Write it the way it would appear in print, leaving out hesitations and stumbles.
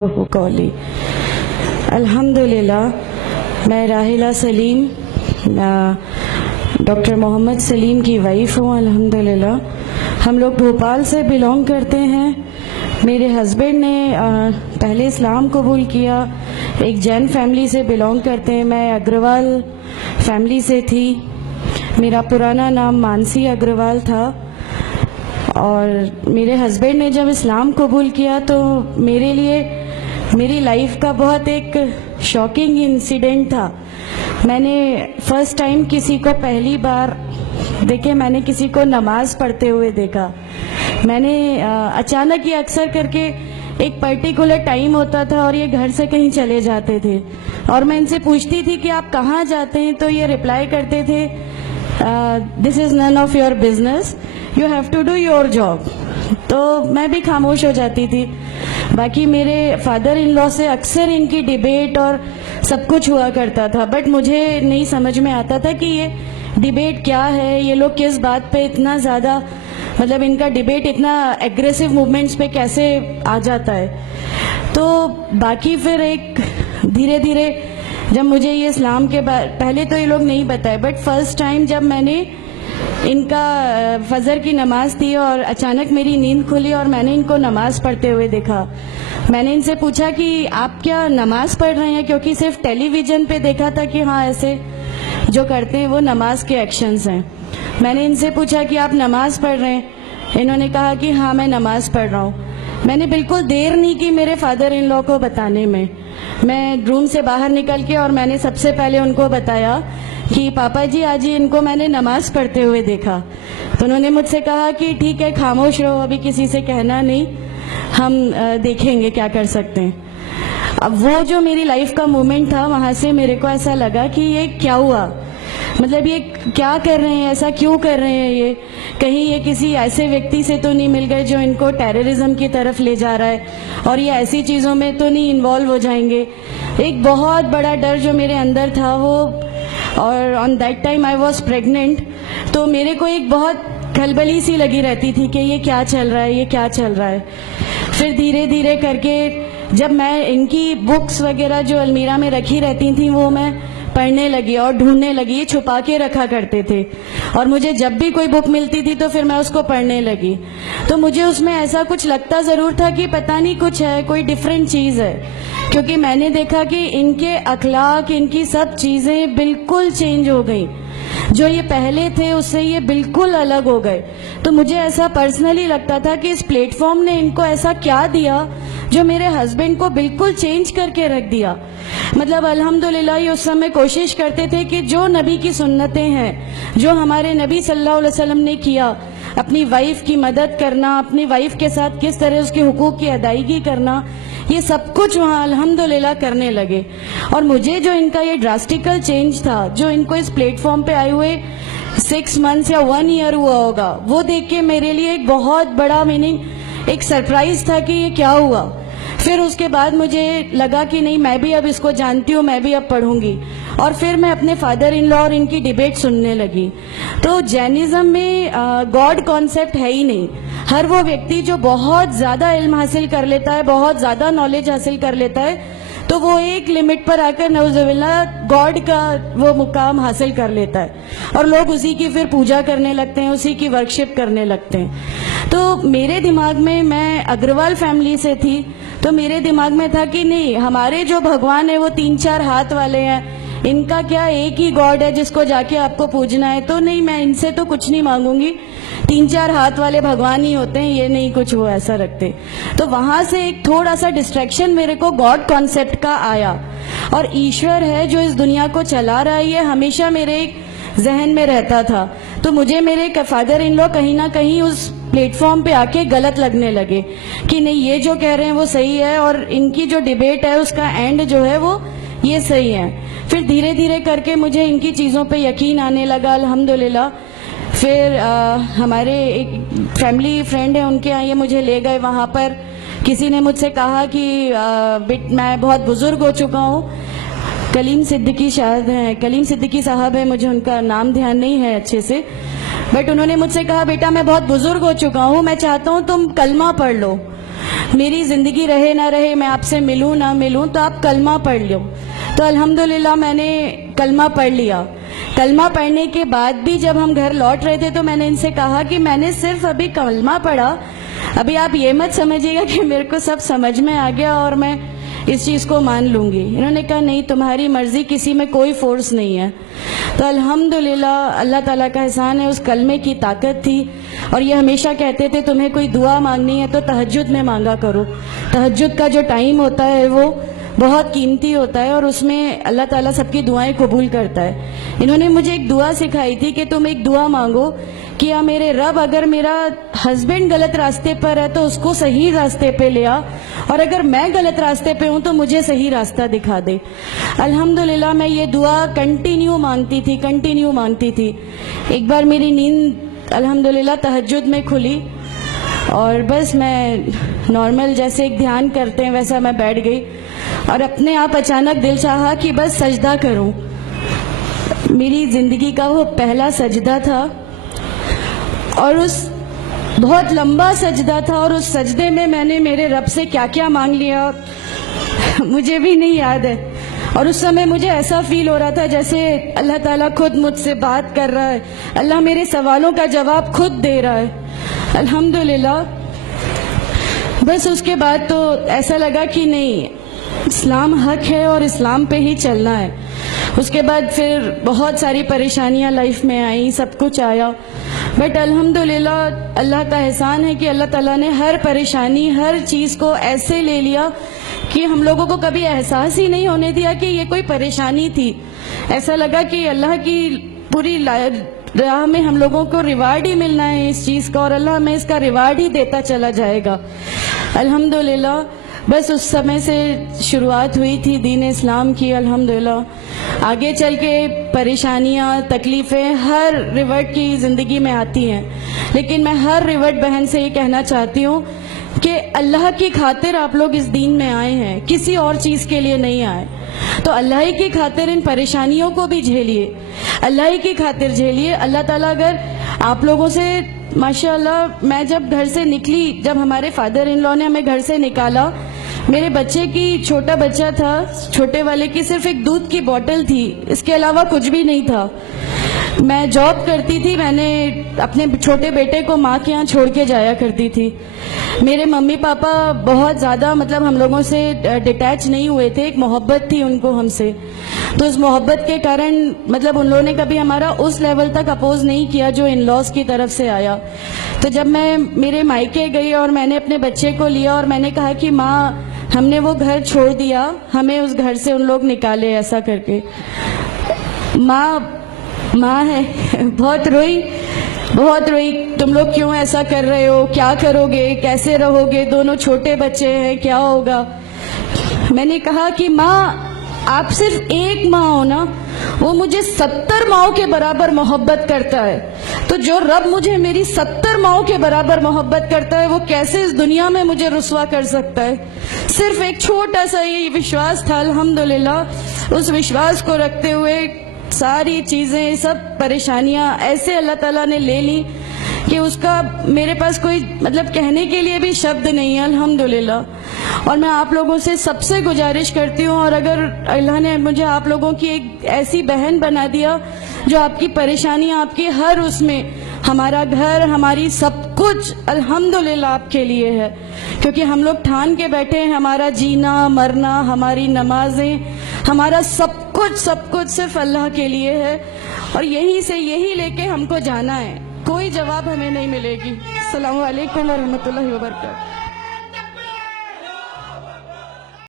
قولی الحمدللہ. میں راحلہ سلیم ڈاکٹر محمد سلیم کی وائف ہوں. الحمدللہ ہم لوگ بھوپال سے بلونگ کرتے ہیں. میرے ہسبینڈ نے پہلے اسلام قبول کیا, ایک جین فیملی سے بلونگ کرتے ہیں. میں اگروال فیملی سے تھی. میرا پرانا نام مانسی اگروال تھا. اور میرے ہسبینڈ نے جب اسلام قبول کیا تو میرے لیے میری لائف کا بہت ایک شاکنگ انسیڈنٹ تھا. میں نے فرسٹ ٹائم کسی کو پہلی بار دیکھے, میں نے کسی کو نماز پڑھتے ہوئے دیکھا. میں نے اچانک یہ اکثر کر کے ایک پرٹیکولر ٹائم ہوتا تھا اور یہ گھر سے کہیں چلے جاتے تھے اور میں ان سے پوچھتی تھی کہ آپ کہاں جاتے ہیں, تو یہ رپلائی کرتے تھے this is none of your business, you have to do your job. تو میں بھی خاموش ہو جاتی تھی. باقی میرے فادر ان لا سے اکثر ان کی ڈیبیٹ اور سب کچھ ہوا کرتا تھا, بٹ مجھے نہیں سمجھ میں آتا تھا کہ یہ ڈیبیٹ کیا ہے, یہ لوگ کس بات پہ اتنا زیادہ مطلب ان کا ڈیبیٹ اتنا ایگریسو موومنٹس پہ کیسے آ جاتا ہے. تو باقی پھر ایک دھیرے دھیرے جب مجھے یہ اسلام کے پہلے تو یہ لوگ نہیں بتائے, بٹ فرسٹ ٹائم جب میں نے ان کا فجر کی نماز تھی اور اچانک میری نیند کھلی اور میں نے ان کو نماز پڑھتے ہوئے دیکھا. میں نے ان سے پوچھا کہ آپ کیا نماز پڑھ رہے ہیں, کیونکہ صرف ٹیلی ویژن پہ دیکھا تھا کہ ہاں ایسے جو کرتے ہیں وہ نماز کے ایکشنز ہیں. میں نے ان سے پوچھا کہ آپ نماز پڑھ رہے ہیں, انہوں نے کہا کہ ہاں میں نماز پڑھ رہا ہوں. میں نے بالکل دیر نہیں کی میرے فادر ان لا کو بتانے میں. میں روم سے باہر نکل کے اور میں نے سب سے پہلے ان کو بتایا کہ پاپا جی آج ان کو میں نے نماز پڑھتے ہوئے دیکھا. تو انہوں نے مجھ سے کہا کہ ٹھیک ہے خاموش رہو, ابھی کسی سے کہنا نہیں, ہم دیکھیں گے کیا کر سکتے ہیں. اب وہ جو میری لائف کا مومنٹ تھا, وہاں سے میرے کو ایسا لگا کہ یہ کیا ہوا, مطلب یہ کیا کر رہے ہیں, ایسا کیوں کر رہے ہیں, یہ کہیں یہ کسی ایسے ویکتی سے تو نہیں مل گئے جو ان کو ٹیررزم کی طرف لے جا رہا ہے, اور یہ ایسی چیزوں میں تو نہیں انوالو ہو جائیں گے. ایک بہت بڑا ڈر جو میرے اندر تھا وہ, اور on that time I was pregnant, تو میرے کو ایک بہت کھلبلی سی لگی رہتی تھی کہ یہ کیا چل رہا ہے, یہ کیا چل رہا ہے. پھر دھیرے دھیرے کر کے جب میں ان کی بکس وغیرہ جو المیرا میں رکھی رہتی تھیں وہ میں پڑھنے لگی اور ڈھونڈنے لگی. یہ چھپا کے رکھا کرتے تھے اور مجھے جب بھی کوئی بک ملتی تھی تو پھر میں اس کو پڑھنے لگی. تو مجھے اس میں ایسا کچھ لگتا ضرور تھا کہ پتہ نہیں کچھ ہے, کوئی ڈیفرنٹ چیز ہے, کیونکہ میں نے دیکھا کہ ان کے اخلاق, ان کی سب چیزیں بالکل چینج ہو گئیں. جو یہ پہلے تھے اس سے یہ بالکل الگ ہو گئے. تو مجھے ایسا پرسنلی لگتا تھا کہ اس پلیٹ فارم نے ان کو ایسا کیا دیا جو میرے ہسبینڈ کو بالکل چینج کر کے رکھ دیا. مطلب الحمدللہ یہ اس سمے کوشش کرتے تھے کہ جو نبی کی سنتیں ہیں, جو ہمارے نبی صلی اللہ علیہ وسلم نے کیا, اپنی وائف کی مدد کرنا, اپنی وائف کے ساتھ کس طرح اس کے حقوق کی ادائیگی کرنا, یہ سب کچھ وہاں الحمدللہ کرنے لگے. اور مجھے جو ان کا یہ ڈراسٹیکل چینج تھا, جو ان کو اس پلیٹ فارم پہ آئے ہوئے 6 months یا 1 year ہوا ہوگا, وہ دیکھ کے میرے لیے ایک بہت بڑا ایک سرپرائز تھا کہ یہ کیا ہوا. پھر اس کے بعد مجھے لگا کہ نہیں, میں بھی اب اس کو جانتی ہوں, میں بھی اب پڑھوں گی. اور پھر میں اپنے فادر ان لا اور ان کی ڈیبیٹ سننے لگی. تو جینزم میں گاڈ کانسیپٹ ہے ہی نہیں. ہر وہ ویکتی جو بہت زیادہ علم حاصل کر لیتا ہے, بہت زیادہ نالج حاصل کر لیتا ہے, تو وہ ایک لمٹ پر آ کر نعوذ باللہ گاڈ کا وہ مقام حاصل کر لیتا ہے, اور لوگ اسی کی پھر پوجا کرنے لگتے ہیں, اسی کی ورشپ کرنے لگتے ہیں. تو میرے دماغ میں اگروال فیملی سے تھی, تو میرے دماغ میں تھا کہ نہیں, ہمارے جو بھگوان ہیں وہ 3-4 ہاتھ والے ہیں, ان کا کیا ایک ہی گاڈ ہے جس کو جا کے آپ کو پوجنا ہے. تو نہیں, میں ان سے تو کچھ نہیں مانگوں گی, 3-4 ہاتھ والے بھگوان ہی ہوتے ہیں, یہ نہیں کچھ وہ ایسا رکھتے. تو وہاں سے ایک تھوڑا سا ڈسٹریکشن میرے کو گاڈ کانسیپٹ کا آیا, اور ایشور ہے جو اس دنیا کو چلا رہا ہے, یہ ہمیشہ میرے ایک ذہن میں رہتا تھا. تو مجھے میرے فادر ان لا کہیں نہ کہیں اس پلیٹ فارم پہ آ کے غلط لگنے لگے کہ نہیں, یہ جو کہہ رہے ہیں وہ صحیح ہے, اور ان کی جو ڈیبیٹ ہے اس کا اینڈ جو ہے وہ یہ صحیح ہے. پھر دھیرے دھیرے کر کے مجھے ان کی چیزوں پہ یقین آنے لگا الحمدللہ. پھر ہمارے ایک فیملی فرینڈ ہیں, ان کے یہاں یہ مجھے لے گئے. وہاں پر کسی نے مجھ سے کہا کہ میں بہت بزرگ ہو چکا ہوں, کلیم صدیقی صاحب ہیں, مجھے ان کا نام دھیان نہیں ہے اچھے سے, بٹ انہوں نے مجھ سے کہا بیٹا میں بہت بزرگ ہو چکا ہوں, میں چاہتا ہوں تم کلمہ پڑھ لو. میری زندگی رہے نہ رہے، میں آپ سے ملوں نہ ملوں، تو آپ کلمہ پڑھ لو. تو الحمدللہ میں نے کلمہ پڑھ لیا. کلمہ پڑھنے کے بعد بھی جب ہم گھر لوٹ رہے تھے تو میں نے ان سے کہا کہ میں نے صرف ابھی کلمہ پڑھا، ابھی آپ یہ مت سمجھیے گا کہ میرے کو سب سمجھ میں آ گیا اور میں اس چیز کو مان لوں گی. انہوں نے کہا نہیں، تمہاری مرضی، کسی میں کوئی فورس نہیں ہے. تو الحمدللہ اللہ تعالیٰ کا احسان ہے، اس کلمے کی طاقت تھی. اور یہ ہمیشہ کہتے تھے تمہیں کوئی دعا مانگنی ہے تو تہجد میں مانگا کرو. تہجد کا جو ٹائم ہوتا ہے وہ بہت قیمتی ہوتا ہے اور اس میں اللہ تعالیٰ سب کی دعائیں قبول کرتا ہے. انہوں نے مجھے ایک دعا سکھائی تھی کہ تم ایک دعا مانگو کہ یا میرے رب، اگر میرا ہسبینڈ غلط راستے پر ہے تو اس کو صحیح راستے پہ لے آ، اور اگر میں غلط راستے پہ ہوں تو مجھے صحیح راستہ دکھا دے. الحمدللہ میں یہ دعا کنٹینیو مانگتی تھی. ایک بار میری نیند الحمدللہ تہجد میں کھلی اور بس میں نارمل جیسے ایک دھیان کرتے ہیں ویسا میں بیٹھ گئی اور اپنے آپ اچانک دل چاہا کہ بس سجدہ کروں. میری زندگی کا وہ پہلا سجدہ تھا اور اس بہت لمبا سجدہ تھا، اور اس سجدے میں نے میرے رب سے کیا کیا مانگ لیا مجھے بھی نہیں یاد ہے. اور اس سمے مجھے ایسا فیل ہو رہا تھا جیسے اللہ تعالیٰ خود مجھ سے بات کر رہا ہے، اللہ میرے سوالوں کا جواب خود دے رہا ہے. الحمدللہ بس اس کے بعد تو ایسا لگا کہ نہیں، اسلام حق ہے اور اسلام پہ ہی چلنا ہے. اس کے بعد پھر بہت ساری پریشانیاں لائف میں آئیں، سب کچھ آیا، بٹ الحمدللہ اللہ کا احسان ہے کہ اللہ تعالیٰ نے ہر پریشانی، ہر چیز کو ایسے لے لیا کہ ہم لوگوں کو کبھی احساس ہی نہیں ہونے دیا کہ یہ کوئی پریشانی تھی. ایسا لگا کہ اللہ کی پوری راہ میں ہم لوگوں کو ریوارڈ ہی ملنا ہے اس چیز کا، اور اللہ ہمیں اس کا ریوارڈ ہی دیتا چلا جائے گا. الحمدللہ بس اس سمے سے شروعات ہوئی تھی دین اسلام کی. الحمدللہ آگے چل کے پریشانیاں، تکلیفیں ہر ریورٹ کی زندگی میں آتی ہیں، لیکن میں ہر ریورٹ بہن سے یہ کہنا چاہتی ہوں کہ اللہ کی خاطر آپ لوگ اس دین میں آئے ہیں، کسی اور چیز کے لیے نہیں آئے. تو اللہ ہی کی خاطر ان پریشانیوں کو بھی جھیلیے، اللہ ہی کی خاطر جھیلیے. اللہ تعالیٰ اگر آپ لوگوں سے ماشاءاللہ، میں جب گھر سے نکلی، جب ہمارے فادر ان لا نے ہمیں گھر سے نکالا، میرے بچے کی، چھوٹا بچہ تھا، چھوٹے والے کی صرف ایک دودھ کی بوتل تھی، اس کے علاوہ کچھ بھی نہیں تھا. میں جاب کرتی تھی، میں نے اپنے چھوٹے بیٹے کو ماں کے یہاں چھوڑ کے جایا کرتی تھی. میرے ممی پاپا بہت زیادہ ہم لوگوں سے ڈیٹیچ نہیں ہوئے تھے، ایک محبت تھی ان کو ہم سے. تو اس محبت کے کارن ان لوگوں نے کبھی ہمارا اس لیول تک اپوز نہیں کیا جو ان لاز کی طرف سے آیا. تو جب میں میرے مائکے گئی اور میں نے اپنے بچے کو لیا اور میں نے کہا کہ ماں، ہم نے وہ گھر چھوڑ دیا، ہمیں اس گھر سے ان لوگ نکالے، ایسا کر کے. ماں ہے، بہت روئی، تم لوگ کیوں ایسا کر رہے ہو، کیا کرو گے، کیسے رہو گے، دونوں چھوٹے بچے ہیں، کیا ہوگا. میں نے کہا کہ ماں، آپ صرف ایک ماں ہو نا، وہ مجھے 70 ماؤں کے برابر محبت کرتا ہے. تو جو رب مجھے میری 70 ماؤں کے برابر محبت کرتا ہے، وہ کیسے اس دنیا میں مجھے رسوا کر سکتا ہے. صرف ایک چھوٹا سا یہ وشواس تھا. الحمدللہ اس وشواس کو رکھتے ہوئے ساری چیزیں، سب پریشانیاں ایسے اللہ تعالیٰ نے لے لی کہ اس کا میرے پاس کوئی کہنے کے لیے بھی شبد نہیں ہے. الحمدللہ. اور میں آپ لوگوں سے سب سے گزارش کرتی ہوں، اور اگر اللہ نے مجھے آپ لوگوں کی ایک ایسی بہن بنا دیا جو آپ کی پریشانیاں، آپ کی ہر اس میں، ہمارا گھر، ہماری سب کچھ الحمدللہ آپ کے لیے ہے، کیونکہ ہم لوگ ٹھان کے بیٹھے ہیں ہمارا جینا مرنا، ہماری نمازیں، ہمارا سب کچھ صرف اللہ کے لیے ہے، اور یہی لے کے ہم کو جانا ہے. کوئی جواب ہمیں نہیں ملے گی. السلام علیکم ورحمۃ اللہ وبرکاتہ.